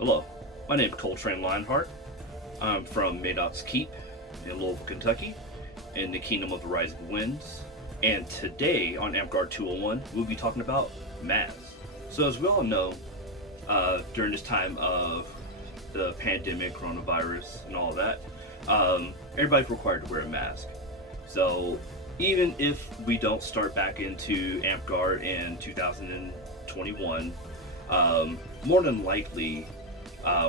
Hello, my name is Coltrane Lionheart. I'm from Madoc's Keep in Louisville, Kentucky, in the Kingdom of the Rising Winds. And today on Amtgard 201, we'll be talking about masks. So as we all know, during this time of the pandemic, coronavirus, and all that, everybody's required to wear a mask. So even if we don't start back into Amtgard in 2021, more than likely,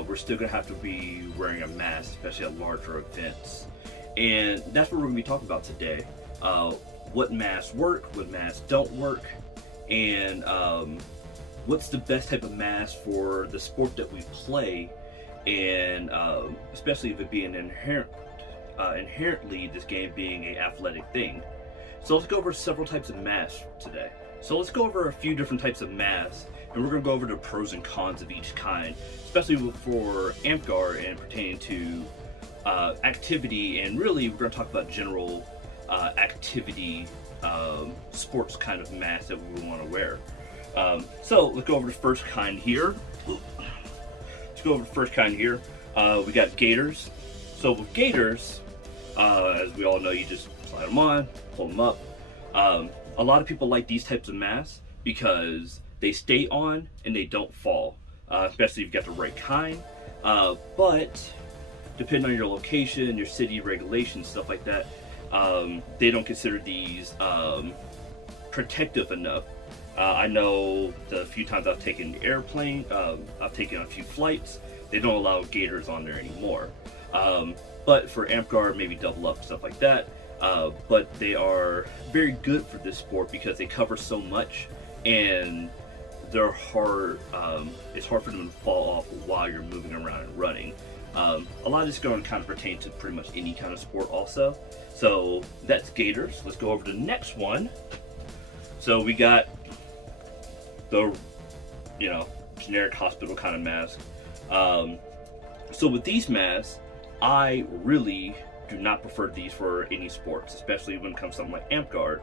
we're still going to have to be wearing a mask, especially at larger events. And that's what we're going to be talking about today. What masks work, what masks don't work, and what's the best type of mask for the sport that we play, and especially if it being inherently this game being an athletic thing. So let's go over several types of masks today. So let's go over a few different types of masks, and we're going to go over the pros and cons of each kind, especially for Amtgard and pertaining to activity, and really we're going to talk about general activity sports kind of mask that we want to wear. So let's go over the first kind here. We got gaiters. So with gaiters, as we all know, you just slide them on, pull them up. A lot of people like these types of masks because they stay on and they don't fall, especially if you've got the right kind. But depending on your location, your city regulations, stuff like that, they don't consider these protective enough. I know the few times I've taken the airplane, I've taken a few flights, they don't allow gaiters on there anymore. But for Amtgard, maybe double up, stuff like that. But they are very good for this sport because they cover so much, and they're hard. It's hard for them to fall off while you're moving around and running. A lot of this is going to kind of pertain to pretty much any kind of sport also. So that's gaiters. Let's go over to the next one. So we got the, generic hospital kind of mask. So with these masks, I really do not prefer these for any sports, especially when it comes to something like Amtgard.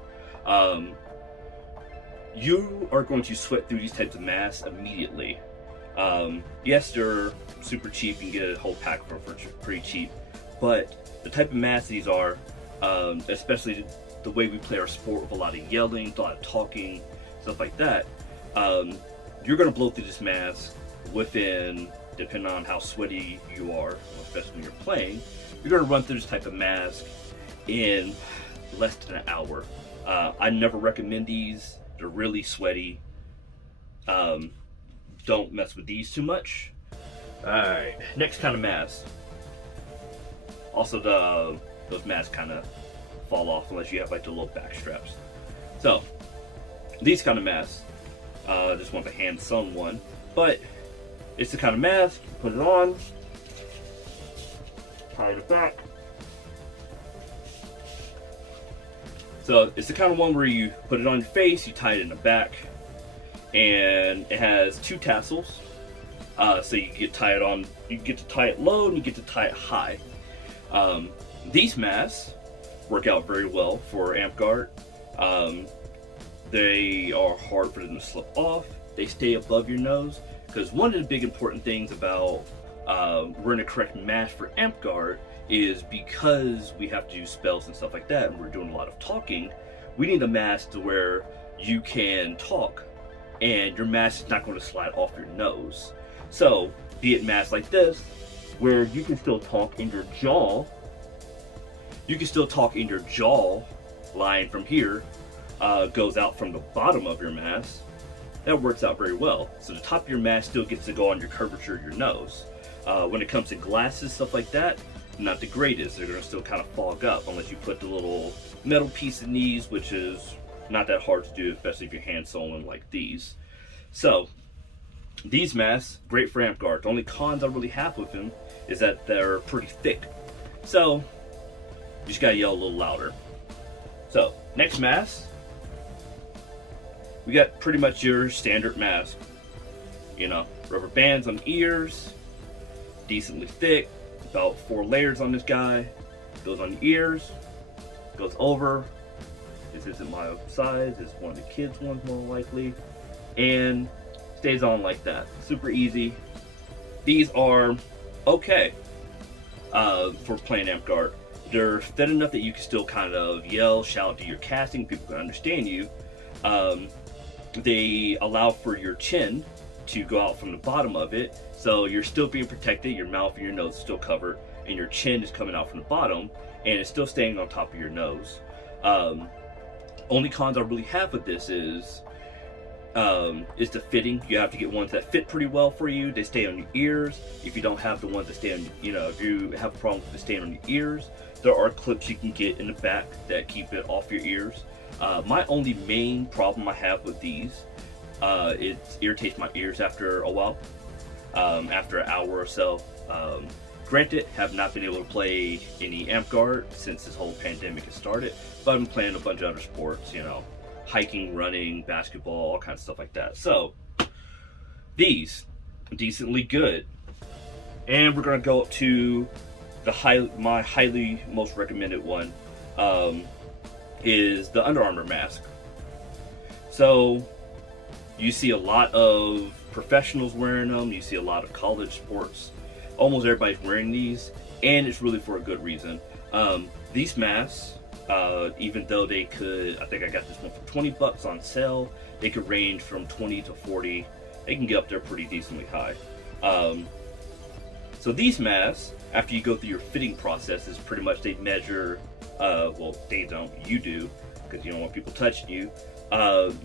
You are going to sweat through these types of masks immediately. Yes, they're super cheap. You can get a whole pack for pretty cheap. But the type of masks these are, especially the way we play our sport with a lot of yelling, a lot of talking, stuff like that, you're going to blow through this mask within, depending on how sweaty you are, especially when you're playing, you're going to run through this type of mask in less than an hour. I never recommend these. They're really sweaty. Don't mess with these too much. Alright, next kind of mask. Also, those masks kind of fall off unless you have like the little back straps. So, these kind of masks, just want the hand sewn one, but it's the kind of mask, you put it on, tie it back. So it's the kind of one where you put it on your face, you tie it in the back, and it has two tassels. So you get to tie it low and you get to tie it high. These masks work out very well for Amtgard. They are hard for them to slip off. They stay above your nose, because one of the big important things about wearing a correct mask for Amtgard is because we have to do spells and stuff like that, and we're doing a lot of talking, we need a mask to where you can talk and your mask is not going to slide off your nose. So, be it masks like this, where you can still talk in your jaw. You can still talk in your jaw line from here, goes out from the bottom of your mask. That works out very well. So the top of your mask still gets to go on your curvature of your nose. When it comes to glasses, stuff like that, not the greatest. They're going to still kind of fog up unless you put the little metal piece in these, which is not that hard to do, especially if you're hand sewn like these. So these masks, great for Amtgard. The only cons I really have with them is that they're pretty thick. So you just gotta yell a little louder. So next mask, we got pretty much your standard mask. Rubber bands on the ears, decently thick, about 4 layers on this guy. Goes on the ears, goes over. This isn't my size, it's one of the kids' ones more likely. And stays on like that. Super easy. These are okay for playing Amtgard. They're thin enough that you can still kind of yell, shout, do your casting, people can understand you. They allow for your chin to go out from the bottom of it, so you're still being protected, your mouth and your nose is still covered, and your chin is coming out from the bottom, and it's still staying on top of your nose. Only cons I really have with this is the fitting. You have to get ones that fit pretty well for you. They stay on your ears. If you don't have the ones that stay on, if you have a problem with it staying on your ears, there are clips you can get in the back that keep it off your ears. My only main problem I have with these, it irritates my ears after a while, after an hour or so. Granted, have not been able to play any Amtgard since this whole pandemic has started, but I've been playing a bunch of other sports, hiking, running, basketball, all kinds of stuff like that. So, these, decently good. And we're gonna go up to my highly most recommended one, is the Under Armour mask. So, you see a lot of professionals wearing them, you see a lot of college sports, almost everybody's wearing these, and it's really for a good reason. These masks, even though they could, I think I got this one for $20 on sale, they could range from 20 to 40. They can get up there pretty decently high. So these masks, after you go through your fitting process, is pretty much they measure, well, they don't, you do, because you don't want people touching you.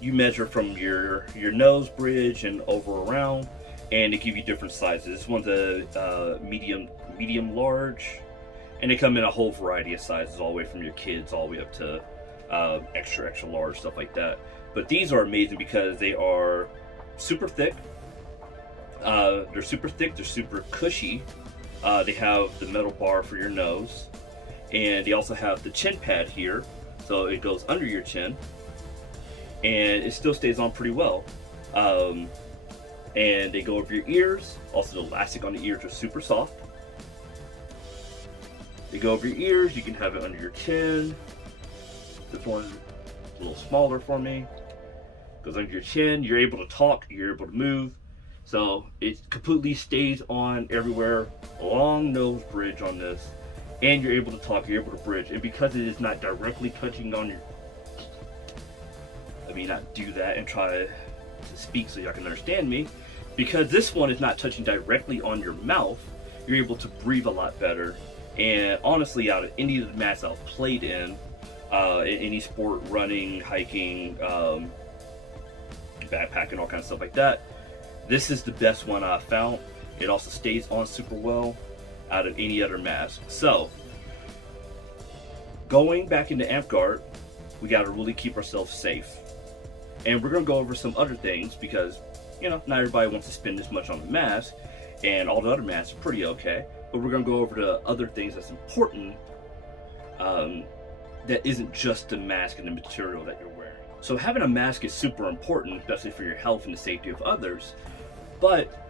You measure from your nose bridge and over around, and they give you different sizes. This one's a medium large, and they come in a whole variety of sizes, all the way from your kids all the way up to extra large, stuff like that. But these are amazing because they are super thick. They're super thick, they're super cushy. They have the metal bar for your nose, and they also have the chin pad here, so it goes under your chin, and it still stays on pretty well. And they go over your ears. Also, the elastic on the ears are super soft. They go over your ears. You can have it under your chin. This one's a little smaller for me. Goes under your chin. You're able to talk. You're able to move. So it completely stays on everywhere. Long nose bridge on this, and you're able to talk. You're able to bridge. And because it is not directly touching on your, let me not do that and try to speak so y'all can understand me. Because this one is not touching directly on your mouth, you're able to breathe a lot better. And honestly, out of any of the masks I've played in any sport, running, hiking, backpacking, all kinds of stuff like that, this is the best one I've found. It also stays on super well out of any other mask. So, going back into Amtgard, we got to really keep ourselves safe. And we're going to go over some other things because, not everybody wants to spend this much on the mask, and all the other masks are pretty okay. But we're going to go over the other things that's important that isn't just the mask and the material that you're wearing. So having a mask is super important, especially for your health and the safety of others, but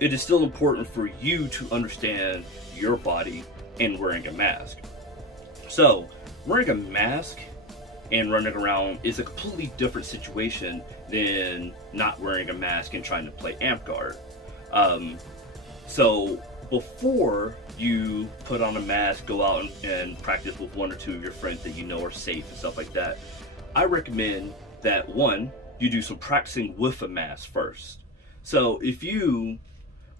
it is still important for you to understand your body and wearing a mask. So wearing a mask and running around is a completely different situation than not wearing a mask and trying to play Amtgard. So before you put on a mask, go out and practice with one or two of your friends that you know are safe and stuff like that, I recommend that, one, you do some practicing with a mask first. So if you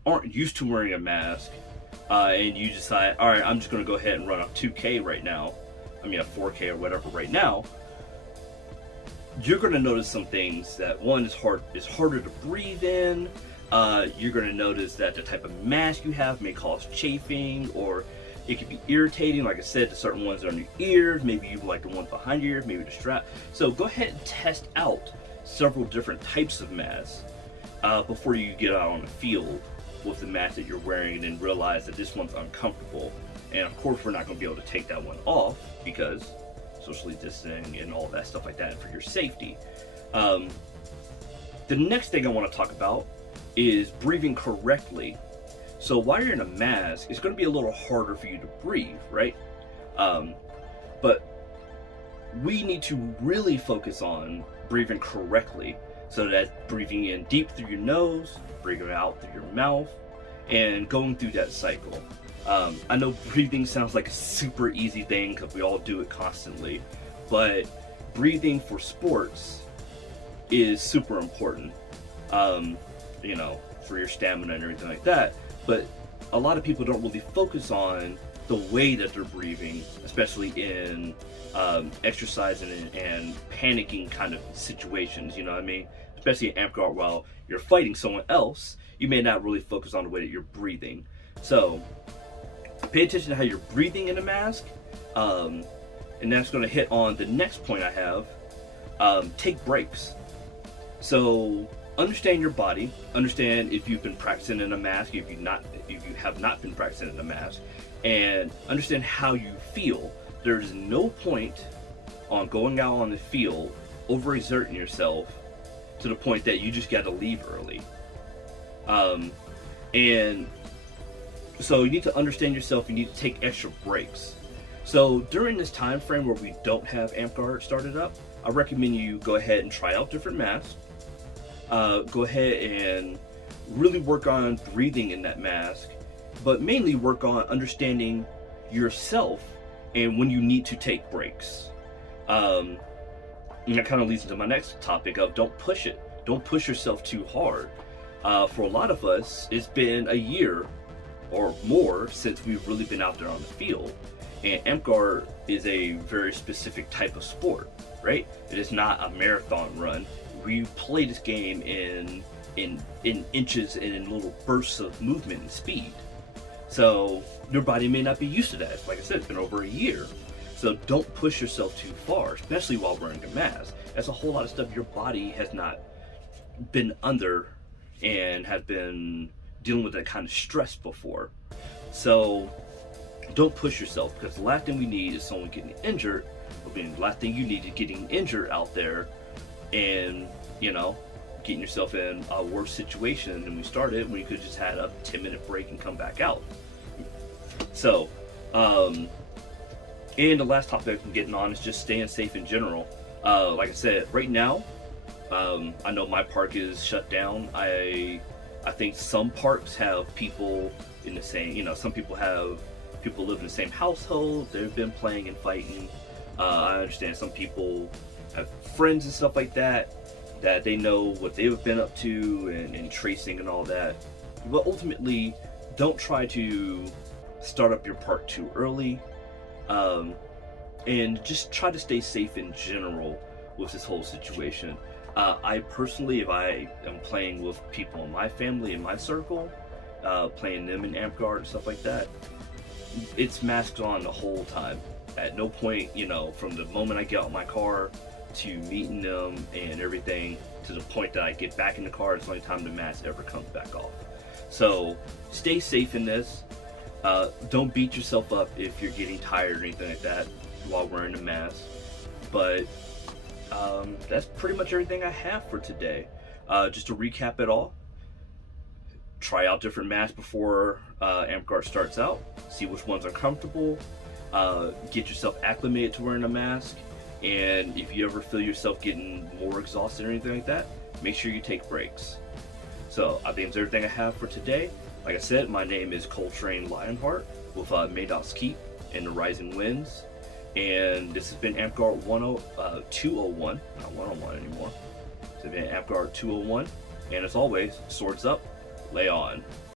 aren't used to wearing a mask and you decide, all right, I'm just going to go ahead and run a 2K right now, a 4K or whatever right now, you're going to notice some things. That one is harder to breathe in. You're going to notice that the type of mask you have may cause chafing, or it can be irritating, like I said, to certain ones that are on your ears. Maybe you like the ones behind your ears, maybe the strap. So go ahead and test out several different types of masks before you get out on the field with the mask that you're wearing, and then realize that this one's uncomfortable. And of course, we're not going to be able to take that one off because socially distancing and all that stuff like that, and for your safety. The next thing I want to talk about is breathing correctly. So while you're in a mask, it's going to be a little harder for you to breathe, right? But we need to really focus on breathing correctly. So that's breathing in deep through your nose, breathing out through your mouth, and going through that cycle. I know breathing sounds like a super easy thing because we all do it constantly, but breathing for sports is super important, you know, for your stamina and everything like that. But a lot of people don't really focus on the way that they're breathing, especially in exercising and panicking kind of situations, you know what I mean? Especially in Amtgard, while you're fighting someone else, you may not really focus on the way that you're breathing. So pay attention to how you're breathing in a mask, and that's going to hit on the next point I have. Take breaks. So understand your body. Understand if you've been practicing in a mask, if you have not been practicing in a mask, and understand how you feel. There's no point on going out on the field overexerting yourself to the point that you just got to leave early. And so you need to understand yourself. You need to take extra breaks. So during this time frame where we don't have Amtgard started up, I recommend you go ahead and try out different masks. Go ahead and really work on breathing in that mask, but mainly work on understanding yourself and when you need to take breaks. And that kind of leads into my next topic of don't push it. Don't push yourself too hard. For a lot of us, it's been a year or more since we've really been out there on the field. And Amtgard is a very specific type of sport, right? It is not a marathon run. We play this game in inches and in little bursts of movement and speed. So your body may not be used to that. Like I said, it's been over a year. So don't push yourself too far, especially while wearing a mask. That's a whole lot of stuff your body has not been under and has been dealing with that kind of stress before. So don't push yourself, because the last thing we need is someone getting injured. I mean, the last thing you need is getting injured out there and, you know, getting yourself in a worse situation than we started when you could just had a 10-minute break and come back out. So, and the last topic I'm getting on is just staying safe in general. Like I said, right now, I know my park is shut down. I think some parks have people in the same, you know, some people live in the same household. They've been playing and fighting. I understand some people have friends and stuff like that they know what they've been up to and tracing and all that. But ultimately, don't try to start up your park too early. And just try to stay safe in general with this whole situation. I personally, if I am playing with people in my family, in my circle, playing them in Amtgard and stuff like that, it's masked on the whole time. At no point, you know, from the moment I get out my car to meeting them and everything to the point that I get back in the car, it's the only time the mask ever comes back off. So stay safe in this. Don't beat yourself up if you're getting tired or anything like that while wearing a mask. But that's pretty much everything I have for today. Just to recap it all, try out different masks before Amtgard starts out. See which ones are comfortable. Get yourself acclimated to wearing a mask. And if you ever feel yourself getting more exhausted or anything like that, make sure you take breaks. So I think that's everything I have for today. Like I said, my name is Coltrane Lionheart with Madoc's Keep and the Rising Winds. And this has been Amtgard 201, not 101 anymore. This has been Amtgard 201. And as always, swords up, lay on.